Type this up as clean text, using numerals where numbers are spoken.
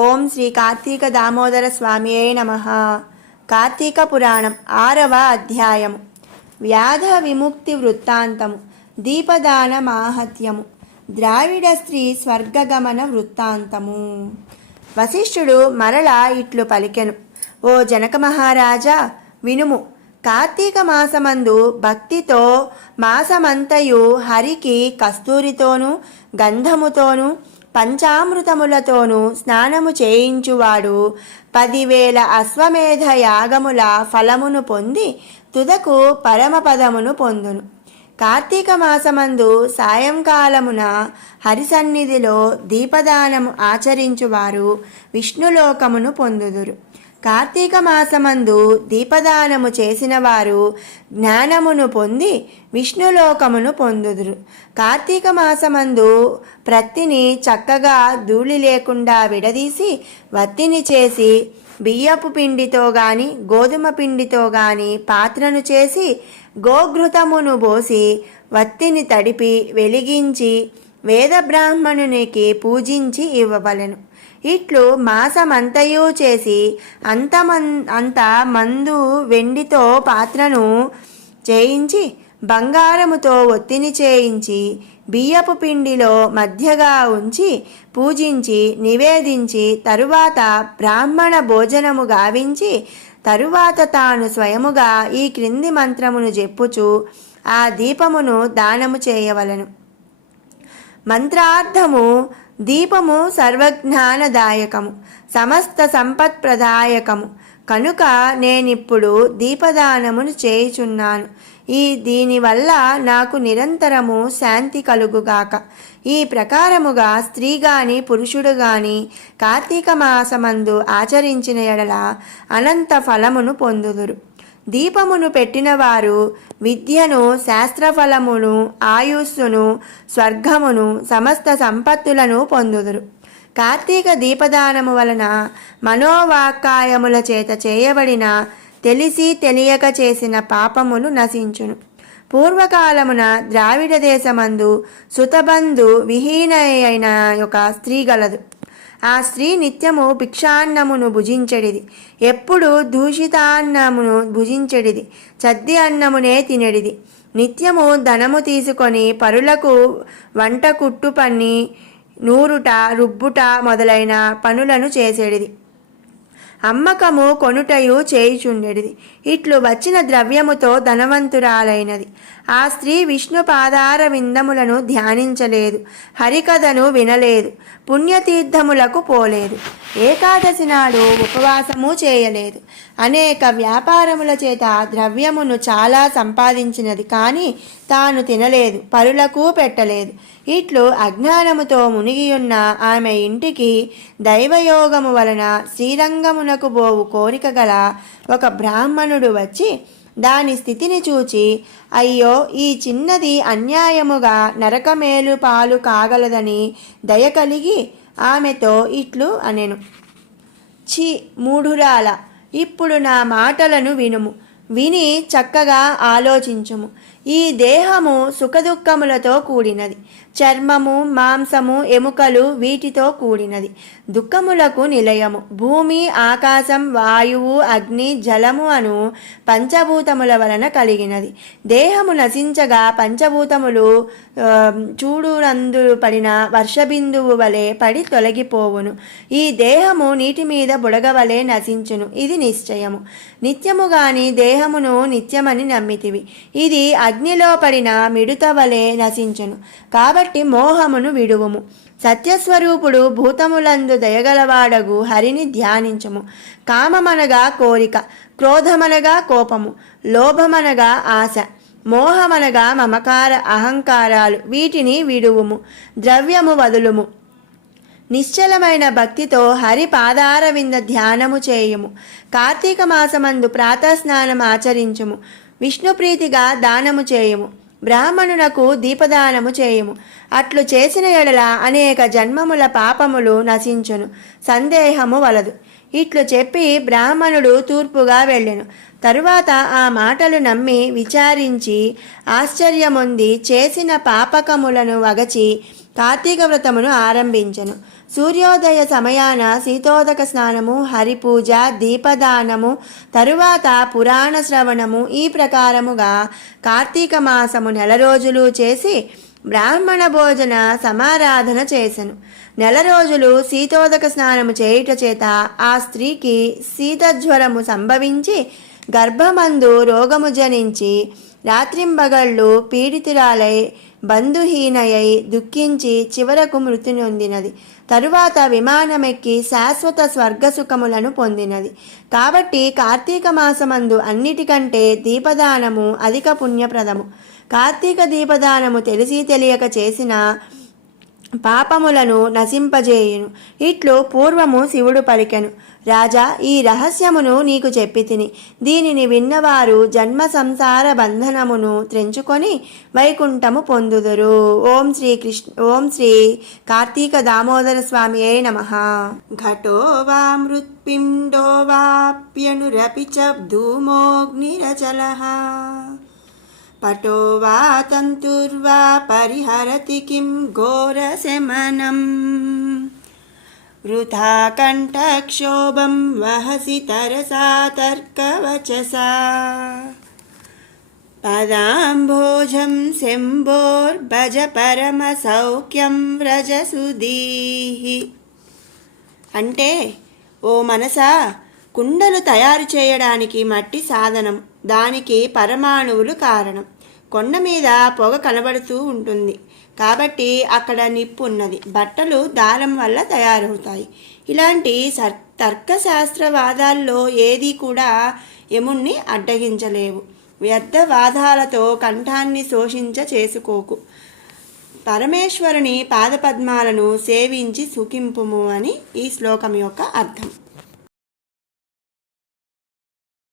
ఓం శ్రీ కార్తీక దామోదర స్వామియే నమః. కార్తీక పురాణం 6వ అధ్యాయము. వ్యాధ విముక్తి వృత్తాంతము. దీపదాన మాహత్యము. ద్రావిడ స్త్రీ స్వర్గగమన వృత్తాంతము. వశిష్ఠుడు మరలా ఇట్లు పలికెను. ఓ జనక మహారాజా, వినుము. కార్తీక మాసమందు భక్తితో మాసమంతయు హరికి కస్తూరితోనూ గంధముతోనూ పంచామృతములతోనూ స్నానము చేయించువాడు 10,000 అశ్వమేధ యాగముల ఫలమును పొంది తుదకు పరమపదమును పొందును. కార్తీక మాసమందు సాయంకాలమున హరిసన్నిధిలో దీపదానము ఆచరించువారు విష్ణులోకమును పొందుదురు. కార్తీక మాసమందు దీపదానము చేసిన వారు జ్ఞానమును పొంది విష్ణులోకమును పొందుదురు. కార్తీక మాసమందు ప్రత్తిని చక్కగా ధూళి లేకుండా విడదీసి వత్తిని చేసి బియ్యపు పిండితో గాని గోధుమ పిండితో గాని పాత్రను చేసి గోఘృతమును పోసి వత్తిని తడిపి వెలిగించి వేద బ్రాహ్మణునికి పూజించి ఇవ్వవలెను. ఇట్లు మాసమంతయు చేసి అంత మందు వెండితో పాత్రను చేయించి బంగారముతో ఒత్తిని చేయించి బియ్యపు పిండిలో మధ్యగా ఉంచి పూజించి నివేదించి తరువాత బ్రాహ్మణ భోజనము గావించి తరువాత తాను స్వయముగా ఈ క్రింది మంత్రమును చెప్పుచు ఆ దీపమును దానము చేయవలెను. మంత్రార్థము. దీపము సర్వజ్ఞానదాయకము, సమస్త సంపత్ప్రదాయకము కనుక నేనిప్పుడు దీపదానమును చేయుచున్నాను. దీనివల్ల నాకు నిరంతరము శాంతి కలుగుగాక. ఈ ప్రకారముగా స్త్రీ గాని పురుషుడు గాని కార్తీక మాసమందు ఆచరించిన ఎడల అనంత ఫలమును పొందుదురు. దీపమును పెట్టినవారు విద్యను, శాస్త్రఫలమును, ఆయుస్సును, స్వర్గమును, సమస్త సంపత్తులను పొందుదురు. కార్తీక దీపదానము వలన మనోవాక్కాయముల చేత చేయబడిన తెలిసి తెలియక చేసిన పాపములు నశించును. పూర్వకాలమున ద్రావిడ దేశమందు సుతబంధు విహీన అయిన ఒక స్త్రీ గలదు. ఆ స్త్రీ నిత్యము భిక్షాన్నమును భుజించెడిది. ఎప్పుడు దూషితాన్నమును భుజించెడిది. చద్ది అన్నమునే తినెడిది. నిత్యము ధనము తీసుకొని పరులకు వంట కుట్టు పన్ని నూరుట రుబ్బుట మొదలైన పనులను చేసేడిది. అమ్మకము కొనుటయు చేయుచుండెడిది. ఇట్లు వచ్చిన ద్రవ్యముతో ధనవంతురాలైనది. ఆ స్త్రీ విష్ణు పాదార విందములను ధ్యానించలేదు, హరికథను వినలేదు, పుణ్యతీర్థములకు పోలేదు, ఏకాదశి నాడు ఉపవాసము చేయలేదు. అనేక వ్యాపారముల చేత ద్రవ్యమును చాలా సంపాదించినది, కానీ తాను తినలేదు, పరులకు పెట్టలేదు. ఇట్లు అజ్ఞానముతో మునిగియున్న ఆమె ఇంటికి దైవయోగము వలన శ్రీరంగమునకు బోవు కోరిక గల ఒక బ్రాహ్మణుడు వచ్చి దాని స్థితిని చూచి, అయ్యో, ఈ చిన్నది అన్యాయముగా నరకమేలు పాలు కాగలదని దయ కలిగి ఆమెతో ఇట్లు అనెను. ఛీ మూఢురాల, ఇప్పుడు నా మాటలను వినుము. విని చక్కగా ఆలోచించుము. ఈ దేహము సుఖదుఖములతో కూడినది. చర్మము, మాంసము, ఎముకలు వీటితో కూడినది. దుఃఖములకు నిలయము. భూమి, ఆకాశం, వాయువు, అగ్ని, జలము అను పంచభూతముల వలన కలిగినది. దేహము నశించగా పంచభూతములు చూడునందు పడిన వర్షబిందువు వలె పడి తొలగిపోవును. ఈ దేహము నీటి మీద బుడగవలే నశించును. ఇది నిశ్చయము. నిత్యము గాని దేహమును నిత్యమని నమ్మితివి. ఇది అగ్నిలో పడిన మిడుత వలె నశించును. కాబట్టి మోహమును విడువుము. సత్యస్వరూపుడు భూతములందు దయగలవాడగు హరిని ధ్యానించుము. కామమనగా కోరిక, క్రోధమనగా కోపము, లోభమనగా ఆశ, మోహమనగా మమకార అహంకారాలు వీటిని విడువుము. ద్రవ్యము వదులుము. నిశ్చలమైన భక్తితో హరి పాదార వింద ధ్యానము చేయుము. కార్తీక మాసమందు ప్రాతస్నానం ఆచరించుము. విష్ణుప్రీతిగా దానము చేయుము. బ్రాహ్మణునకు దీపదానము చేయుము. అట్లు చేసిన ఎడల అనేక జన్మముల పాపములు నశించును, సందేహము వలదు. ఇట్లు చెప్పి బ్రాహ్మణుడు తూర్పుగా వెళ్ళెను. తరువాత ఆ మాటలు నమ్మి విచారించి ఆశ్చర్యమొంది చేసిన పాపకములను వగచి కార్తీక వ్రతమును ఆరంభించెను. సూర్యోదయ సమయాన శీతోదక స్నానము, హరిపూజ, దీపదానము, తరువాత పురాణ శ్రవణము ఈ ప్రకారముగా కార్తీక మాసము 9 రోజులు చేసి బ్రాహ్మణ భోజన సమారాధన చేసెను. 9 రోజులు శీతోదక స్నానము చేయుట చేత ఆ స్త్రీకి శీతజ్వరము సంభవించి గర్భమందు రోగము జనించి రాత్రింబగళ్ళు పీడితురాలై బంధుహీనయై దుఃఖించి చివరకు మృతి నొందినది. తరువాత విమానమెక్కి శాశ్వత స్వర్గసుఖములను పొందినది. కాబట్టి కార్తీక మాసమందు అన్నిటికంటే దీపదానము అధిక పుణ్యప్రదము. కార్తీక దీపదానము తెలిసి తెలియక చేసిన పాపములను నశింపజేయును. ఇట్లు పూర్వము శివుడు పలికెను. రాజా, ఈ రహస్యమును నీకు చెప్పి తిని దీనిని విన్నవారు జన్మ సంసార బంధనమును త్రెంచుకొని వైకుంఠము పొందుదురు. ఓం శ్రీ కార్తీక దామోదర స్వామియే నమః. ఘటో వా మృత్పిండో వాప్యనురపి చ ధూమోగ్నిరచలః పటో వా తంతుర్వా పరిహరతి కిం ఘోరశమనం వృథా కంఠక్షోభం వహసి తరసా తర్కవచసా పదాంభోజం శంభోర్భజ పరమ సౌఖ్యం వ్రజసుదీహి. అంటే, ఓ మనసా, కుండలు తయారు చేయడానికి మట్టి సాధనం, దానికి పరమాణువులు కారణం. కొండ మీద పొగ కనబడుతూ ఉంటుంది కాబట్టి అక్కడ నిప్పు ఉన్నది. బట్టలు దారం వల్ల తయారవుతాయి. ఇలాంటి తర్కశాస్త్రవాదాల్లో ఏది కూడా యముణ్ణి అడ్డగించలేవు. వ్యర్థ వాదాలతో కంఠాన్ని శోషించ చేసుకోకు. పరమేశ్వరుని పాదపద్మాలను సేవించి సుఖింపుము అని ఈ శ్లోకం యొక్క అర్థం.